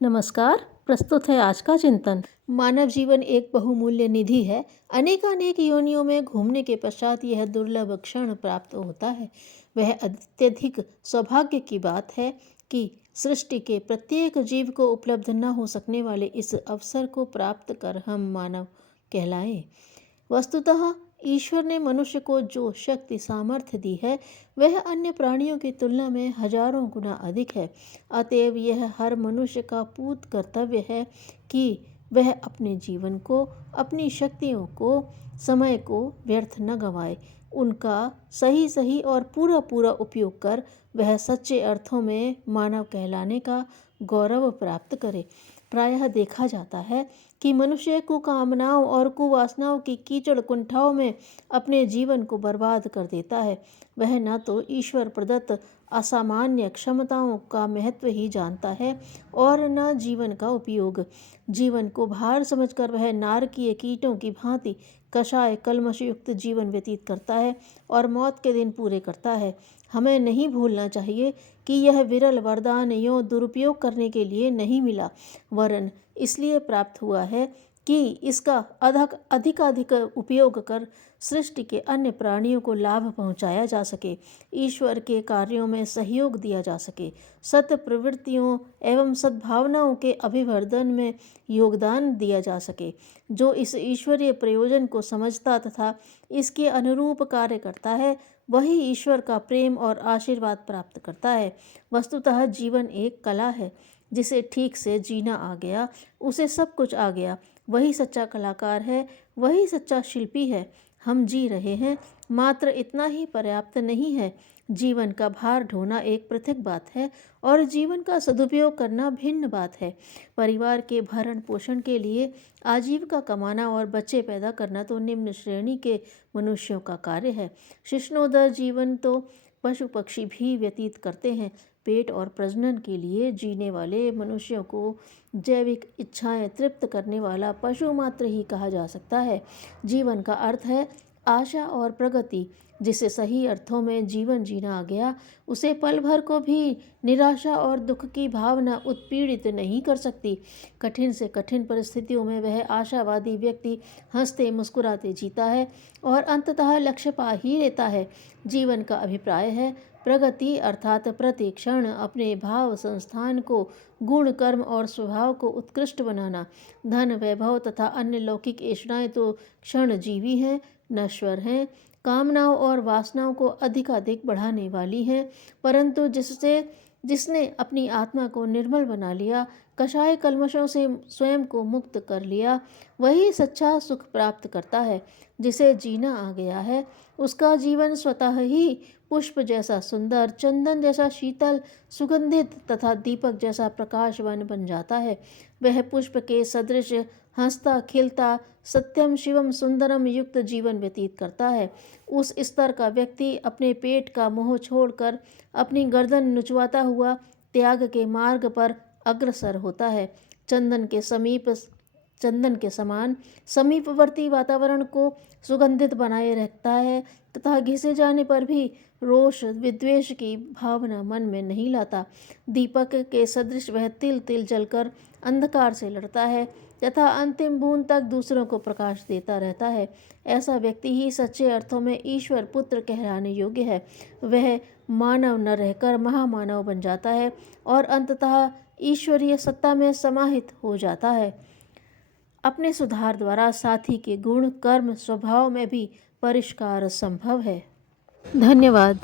नमस्कार। प्रस्तुत है आज का चिंतन। मानव जीवन एक बहुमूल्य निधि है। अनेकानेक योनियों में घूमने के पश्चात यह दुर्लभ क्षण प्राप्त होता है। वह अत्यधिक सौभाग्य की बात है कि सृष्टि के प्रत्येक जीव को उपलब्ध न हो सकने वाले इस अवसर को प्राप्त कर हम मानव कहलाएं। वस्तुतः ईश्वर ने मनुष्य को जो शक्ति सामर्थ्य दी है वह अन्य प्राणियों की तुलना में हजारों गुना अधिक है। अतएव यह हर मनुष्य का पूत कर्तव्य है कि वह अपने जीवन को, अपनी शक्तियों को, समय को व्यर्थ न गंवाए। उनका सही सही और पूरा पूरा उपयोग कर वह सच्चे अर्थों में मानव कहलाने का गौरव प्राप्त करे। प्रायः देखा जाता है कि मनुष्य कुकामनाओं और कुवासनाओं की कीचड़ कुंठाओं में अपने जीवन को बर्बाद कर देता है। वह न तो ईश्वर प्रदत्त असामान्य क्षमताओं का महत्व ही जानता है और न जीवन का उपयोग। जीवन को भार समझकर वह नारकीय कीटों की भांति कषाय कल्मषयुक्त जीवन व्यतीत करता है और मौत के दिन पूरे करता है। हमें नहीं भूलना चाहिए कि यह विरल वरदान यों दुरुपयोग करने के लिए नहीं मिला, वरन इसलिए प्राप्त हुआ है कि इसका अधिकाधिक उपयोग कर सृष्टि के अन्य प्राणियों को लाभ पहुंचाया जा सके, ईश्वर के कार्यों में सहयोग दिया जा सके, सत प्रवृत्तियों एवं सद्भावनाओं के अभिवर्धन में योगदान दिया जा सके। जो इस ईश्वरीय प्रयोजन को समझता तथा इसके अनुरूप कार्य करता है वही ईश्वर का प्रेम और आशीर्वाद प्राप्त करता है। वस्तुतः जीवन एक कला है। जिसे ठीक से जीना आ गया उसे सब कुछ आ गया। वही सच्चा कलाकार है, वही सच्चा शिल्पी है। हम जी रहे हैं, मात्र इतना ही पर्याप्त नहीं है। जीवन का भार ढोना एक पृथक बात है और जीवन का सदुपयोग करना भिन्न बात है। परिवार के भरण पोषण के लिए आजीविका कमाना और बच्चे पैदा करना तो निम्न श्रेणी के मनुष्यों का कार्य है। शिश्नोदर जीवन तो पशु पक्षी भी व्यतीत करते हैं। पेट और प्रजनन के लिए जीने वाले मनुष्यों को जैविक इच्छाएं तृप्त करने वाला पशु मात्र ही कहा जा सकता है। जीवन का अर्थ है आशा और प्रगति। जिसे सही अर्थों में जीवन जीना आ गया उसे पल भर को भी निराशा और दुख की भावना उत्पीड़ित नहीं कर सकती। कठिन से कठिन परिस्थितियों में वह आशावादी व्यक्ति हंसते मुस्कुराते जीता है और अंततः लक्ष्य पा ही लेता है। जीवन का अभिप्राय है प्रगति, अर्थात प्रति क्षण अपने भाव संस्थान को, गुण कर्म और स्वभाव को उत्कृष्ट बनाना। धन वैभव तथा अन्य लौकिक ऐशनाएं तो क्षणजीवी हैं, नश्वर हैं, कामनाओं और वासनाओं को अधिकाधिक बढ़ाने वाली हैं, परंतु जिसने अपनी आत्मा को निर्मल बना लिया, कषाय कल्मषों से स्वयं को मुक्त कर लिया, वही सच्चा सुख प्राप्त करता है। जिसे जीना आ गया है उसका जीवन स्वतः ही पुष्प जैसा सुंदर, चंदन जैसा शीतल, सुगंधित तथा दीपक जैसा प्रकाशवान बन जाता है। वह पुष्प के सदृश हंसता खिलता सत्यम शिवम सुंदरम युक्त जीवन व्यतीत करता है। उस स्तर का व्यक्ति अपने पेट का मोह छोड़कर अपनी गर्दन नुचवाता हुआ त्याग के मार्ग पर अग्रसर होता है। चंदन के समान समीपवर्ती वातावरण को सुगंधित बनाए रखता है तथा घिसे जाने पर भी रोष विद्वेष की भावना मन में नहीं लाता। दीपक के सदृश वह तिल तिल जलकर अंधकार से लड़ता है तथा अंतिम बूंद तक दूसरों को प्रकाश देता रहता है। ऐसा व्यक्ति ही सच्चे अर्थों में ईश्वर पुत्र कहलाने योग्य है। वह मानव न रहकर महामानव बन जाता है और अंततः ईश्वरीय सत्ता में समाहित हो जाता है। अपने सुधार द्वारा साथी के गुण, कर्म, स्वभाव में भी परिष्कार संभव है। धन्यवाद।